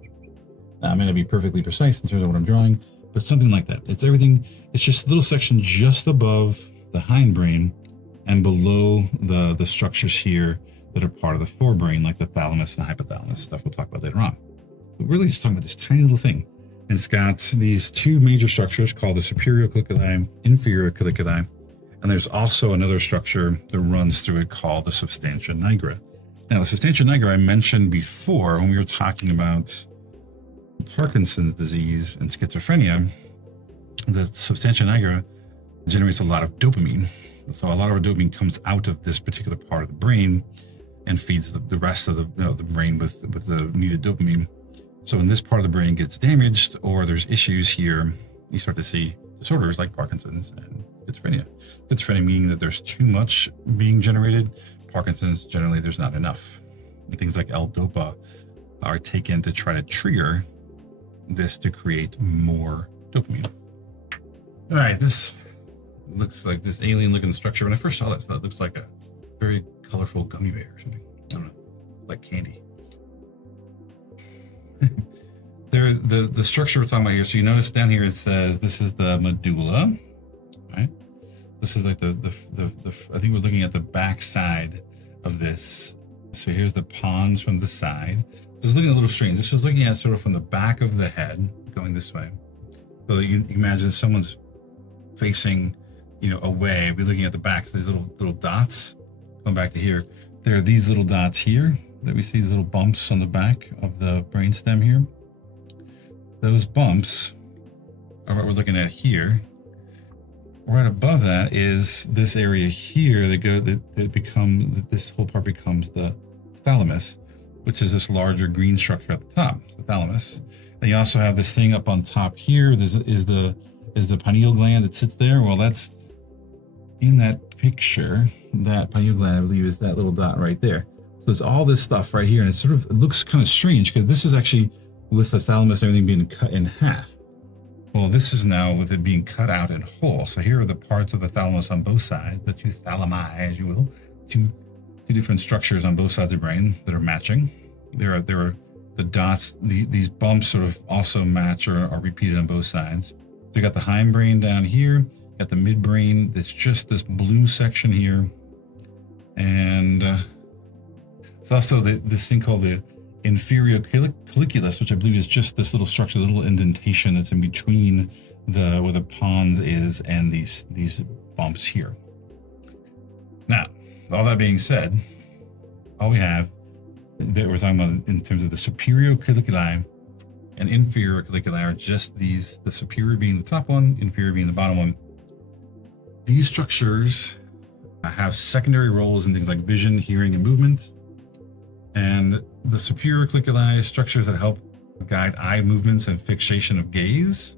Now, I may not be perfectly precise in terms of what I'm drawing, but something like that. It's everything. It's just a little section just above the hindbrain and below the structures here that are part of the forebrain, like the thalamus and hypothalamus, stuff we'll talk about later on. But we're really just talking about this tiny little thing. And it's got these two major structures called the superior colliculi, inferior colliculi, and there's also another structure that runs through it called the substantia nigra. Now, the substantia nigra I mentioned before when we were talking about Parkinson's disease and schizophrenia. The substantia nigra generates a lot of dopamine. So a lot of our dopamine comes out of this particular part of the brain and feeds the rest of the brain with the needed dopamine. So when this part of the brain gets damaged or there's issues here, you start to see disorders like Parkinson's and schizophrenia. Schizophrenia meaning that there's too much being generated. Parkinson's, generally, there's not enough. And things like L-DOPA are taken to try to trigger this to create more dopamine. All right, this looks like this alien-looking structure. When I first saw that, it looks like a very colorful gummy bear or something. I don't know, like candy. The structure we're talking about here. So you notice down here it says this is the medulla, right? This is like the I think we're looking at the back side of this. So here's the pons from the side. This is looking a little strange. This is looking at sort of from the back of the head, going this way. So you imagine someone's facing, away. We're looking at the back. So these little dots. Going back to here, there are these little dots here that we see. These little bumps on the back of the brainstem here. Those bumps are what we're looking at here. Right above that is this area here this whole part becomes the thalamus, which is this larger green structure at the top, the thalamus. And you also have this thing up on top here. Is the pineal gland that sits there. Well, that's in that picture. That pineal gland, I believe, is that little dot right there. So there's all this stuff right here, and it looks kind of strange because this is actually with the thalamus and everything being cut in half. Well, this is now with it being cut out in whole. So here are the parts of the thalamus on both sides, the two thalami, as you will, two different structures on both sides of the brain that are matching. There are the dots, these bumps sort of also match or are repeated on both sides. So you got the hindbrain down here, got the midbrain. It's just this blue section here, and it's also this thing called the inferior colliculus, which I believe is just this little structure, little indentation that's in between where the pons is and these bumps here. Now, all that being said, all we have that we're talking about in terms of the superior colliculi and inferior colliculi are just these, the superior being the top one, inferior being the bottom one. These structures have secondary roles in things like vision, hearing, and movement. And the superior colliculi, structures that help guide eye movements and fixation of gaze.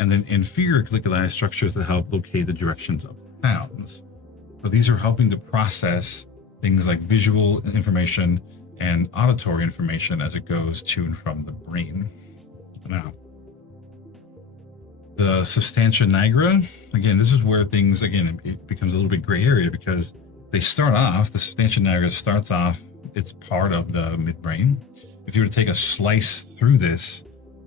And then inferior colliculi, structures that help locate the directions of sounds. So these are helping to process things like visual information and auditory information as it goes to and from the brain. Now, the substantia nigra, again, this is where things, it becomes a little bit gray area because they start off, the substantia nigra starts off, it's part of the midbrain. If you were to take a slice through this,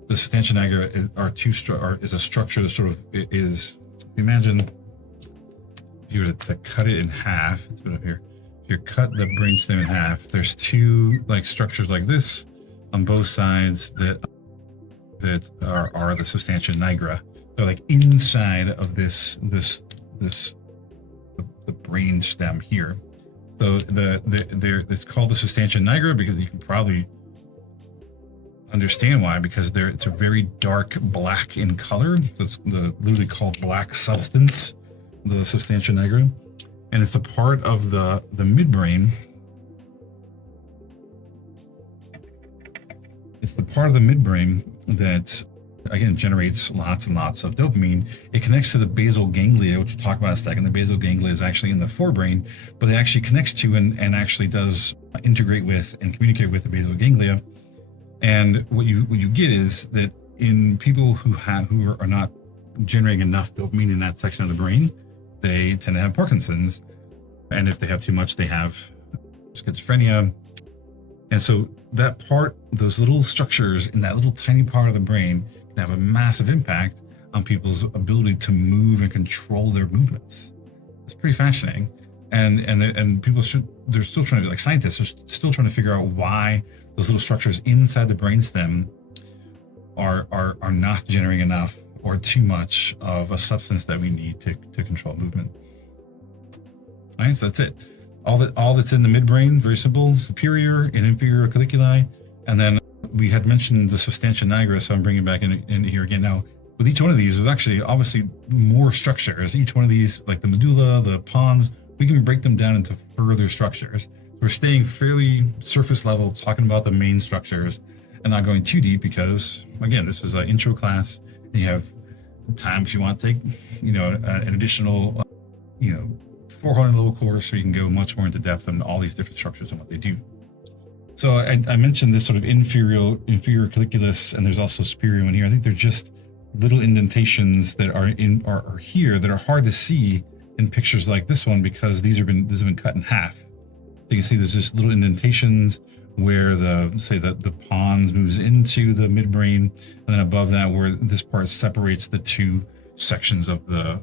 the substantia nigra is a structure that sort of is, imagine if you were to cut it in half, let's put it up here. If you cut the brainstem in half, there's two structures like this on both sides that are the substantia nigra, They're like inside of the brain stem here. So it's called the substantia nigra because you can probably understand why, because it's a very dark black in color. So it's literally called black substance, the substantia nigra, and it's a part of the midbrain. It's the part of the midbrain that, again, generates lots and lots of dopamine. It connects to the basal ganglia, which we'll talk about in a second. The basal ganglia is actually in the forebrain, but it actually connects to and actually does integrate with and communicate with the basal ganglia. And what you get is that in people who are not generating enough dopamine in that section of the brain, they tend to have Parkinson's. And if they have too much, they have schizophrenia. And so that part, those little structures in that little tiny part of the brain can have a massive impact on people's ability to move and control their movements. It's pretty fascinating. And people they're still trying to, like scientists are still trying to figure out why those little structures inside the brainstem are not generating enough or too much of a substance that we need to control movement. All right, so that's it. All that's in the midbrain, very simple: superior and inferior colliculi. And then we had mentioned the substantia nigra, so I'm bringing it back in here again. Now, with each one of these, there's actually obviously more structures. Each one of these, like the medulla, the pons, we can break them down into further structures. We're staying fairly surface level, talking about the main structures and not going too deep because, again, this is an intro class. And you have time if you want to take, an additional, 400 level course, so you can go much more into depth on all these different structures and what they do. So I mentioned this sort of inferior colliculus, and there's also superior one here. I think they're just little indentations that are here that are hard to see in pictures like this one because these have been cut in half. So you can see there's just little indentations where the pons moves into the midbrain, and then above that where this part separates the two sections of the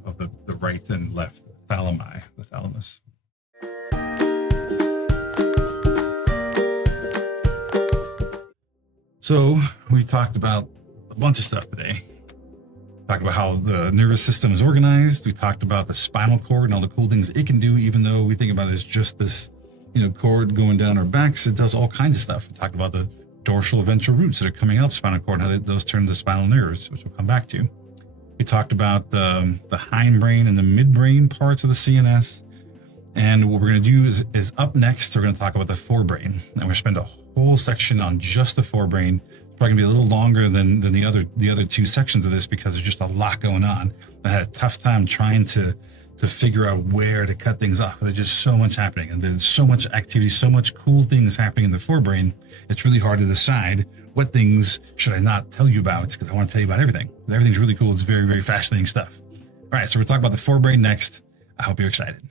right and left thalami, the thalamus. So we talked about a bunch of stuff today. We talked about how the nervous system is organized. We talked about the spinal cord and all the cool things it can do, even though we think about it as just this, cord going down our backs. It does all kinds of stuff. We talked about the dorsal ventral roots that are coming out of the spinal cord, how those turn to spinal nerves, which we'll come back to. We talked about the hindbrain and the midbrain parts of the CNS. And what we're going to do is up next, we're going to talk about the forebrain. And we're going to spend a whole section on just the forebrain. It's probably going to be a little longer than the other two sections of this because there's just a lot going on. I had a tough time trying to figure out where to cut things off. There's just so much happening, and there's so much activity, so much cool things happening in the forebrain. It's really hard to decide what things should I not tell you about, because I want to tell you about everything. Everything's really cool. It's very, very fascinating stuff. All right, so we're talking about the forebrain next. I hope you're excited.